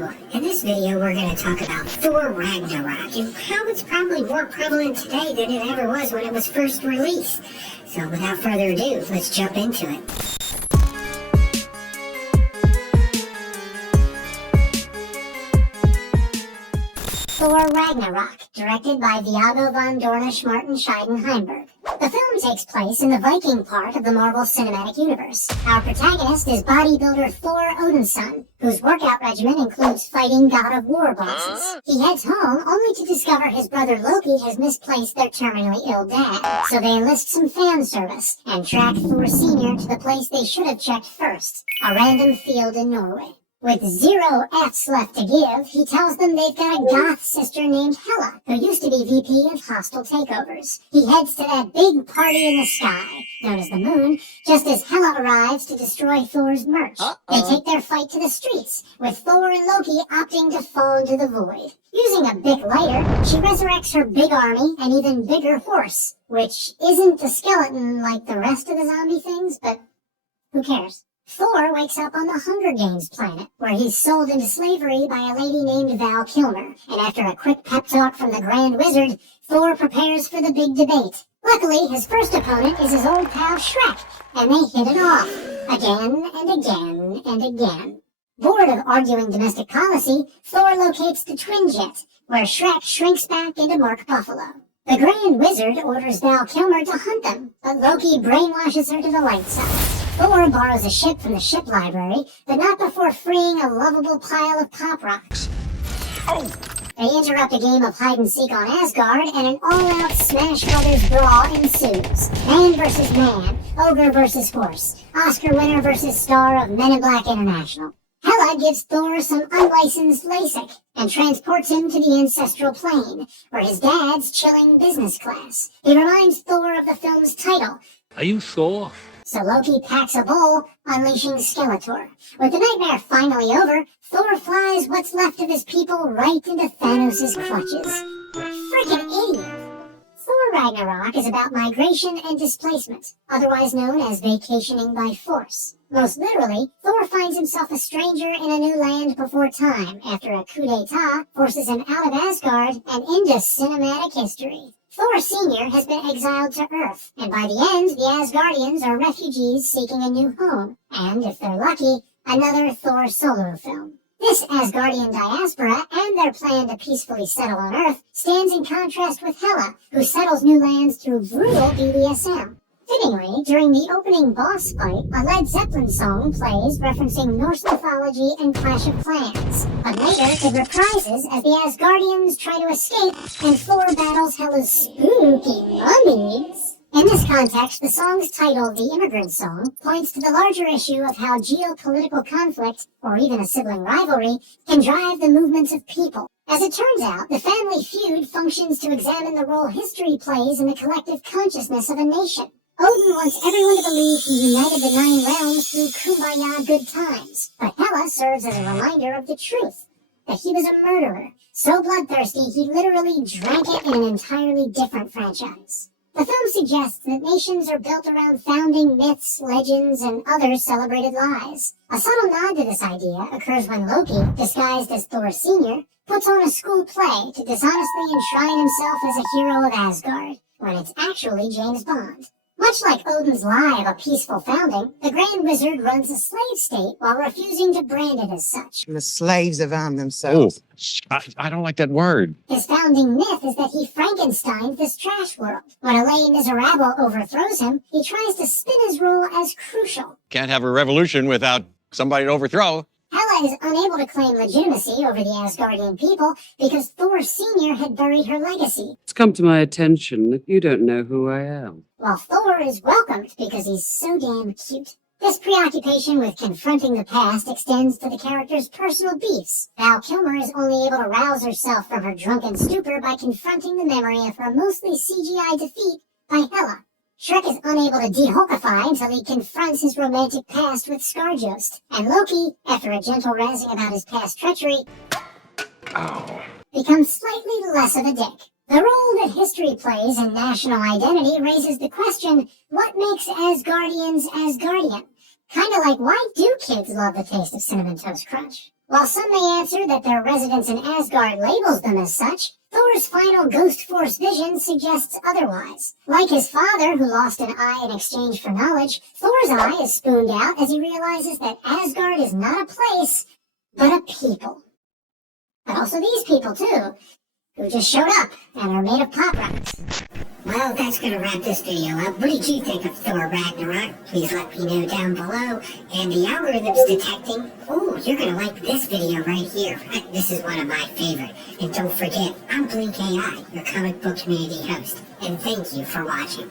Hello, in this video we're going to talk about Thor Ragnarok and how it's probably more prevalent today than it ever was when it was first released. So without further ado, let's jump into it. Thor Ragnarok, directed by Viago von Dornish Martin Scheidenheimberg. The film takes place in the Viking part of the Marvel Cinematic Universe. Our protagonist is bodybuilder Thor Odinson, whose workout regimen includes fighting God of War bosses. He heads home only to discover his brother Loki has misplaced their terminally ill dad, so they enlist some fan service and track Thor Sr. to the place they should have checked first, a random field in Norway. With 0 F's left to give, he tells them they've got a goth sister named Hela, who used to be VP of Hostile Takeovers. He heads to that big party in the sky, known as the Moon, just as Hela arrives to destroy Thor's merch. They take their fight to the streets, with Thor and Loki opting to fall into the void. Using a big lighter, she resurrects her big army and even bigger horse, which isn't a skeleton like the rest of the zombie things, but who cares? Thor wakes up on the Hunger Games planet, where he's sold into slavery by a lady named Val Kilmer, and after a quick pep talk from the Grand Wizard, Thor prepares for the big debate. Luckily, his first opponent is his old pal Shrek, and they hit it off, again and again and again. Bored of arguing domestic policy, Thor locates the Twin Jet, where Shrek shrinks back into Mark Buffalo. The Grand Wizard orders Val Kilmer to hunt them, but Loki brainwashes her to the light side. Thor borrows a ship from the ship library, but not before freeing a lovable pile of pop rocks. They interrupt a game of hide-and-seek on Asgard, and an all-out Smash Brothers brawl ensues. Man versus man, ogre versus horse, Oscar winner versus star of Men in Black International. Hela gives Thor some unlicensed LASIK and transports him to the ancestral plane, where his dad's chilling business class. He reminds Thor of the film's title. Are you Thor? So Loki packs a bowl, unleashing Skeletor. With the nightmare finally over, Thor flies what's left of his people right into Thanos' clutches. Frickin' idiot! Thor Ragnarok is about migration and displacement, otherwise known as vacationing by force. Most literally, Thor finds himself a stranger in a new land before time after a coup d'etat forces him out of Asgard and into cinematic history. Thor Sr. has been exiled to Earth, and by the end, the Asgardians are refugees seeking a new home, and if they're lucky, another Thor solo film. This Asgardian diaspora, and their plan to peacefully settle on Earth, stands in contrast with Hela, who settles new lands through brutal BDSM. Fittingly, during the opening boss fight, a Led Zeppelin song plays referencing Norse mythology and Clash of Clans. But later, it reprises as the Asgardians try to escape and Thor battles Hela's spooky mummies. In this context, the song's title, The Immigrant Song, points to the larger issue of how geopolitical conflict, or even a sibling rivalry, can drive the movements of people. As it turns out, the family feud functions to examine the role history plays in the collective consciousness of a nation. Odin wants everyone to believe he united the 9 realms through kumbaya good times, but Hela serves as a reminder of the truth, that he was a murderer, so bloodthirsty he literally drank it in an entirely different franchise. The film suggests that nations are built around founding myths, legends, and other celebrated lies. A subtle nod to this idea occurs when Loki, disguised as Thor Sr., puts on a school play to dishonestly enshrine himself as a hero of Asgard, when it's actually James Bond. Much like Odin's lie of a peaceful founding, the Grand Wizard runs a slave state while refusing to brand it as such. The slaves have armed themselves. I don't like that word. His founding myth is that he Frankensteined this trash world. When a Les Miserables overthrows him, he tries to spin his role as crucial. Can't have a revolution without somebody to overthrow. Hela is unable to claim legitimacy over the Asgardian people because Thor Sr. had buried her legacy. It's come to my attention that you don't know who I am. While Thor is welcomed because he's so damn cute. This preoccupation with confronting the past extends to the character's personal beefs. Val Kilmer is only able to rouse herself from her drunken stupor by confronting the memory of her mostly CGI defeat by Hela. Shrek is unable to de-Hulkify until he confronts his romantic past with Scarjost. And Loki, after a gentle razzing about his past treachery, becomes slightly less of a dick. The role that history plays in national identity raises the question, what makes Asgardians Asgardian? Kinda like, why do kids love the taste of Cinnamon Toast Crunch? While some may answer that their residence in Asgard labels them as such, Thor's final Ghost Force vision suggests otherwise. Like his father, who lost an eye in exchange for knowledge, Thor's eye is spooned out as he realizes that Asgard is not a place, but a people. But also these people, too, who just showed up and are made of pop rocks. Well, that's going to wrap this video up. What did you think of Thor Ragnarok? Please let me know down below. And the algorithm's detecting, oh, you're going to like this video right here. This is one of my favorite. And don't forget, I'm JINK A.I, your comic book community host. And thank you for watching.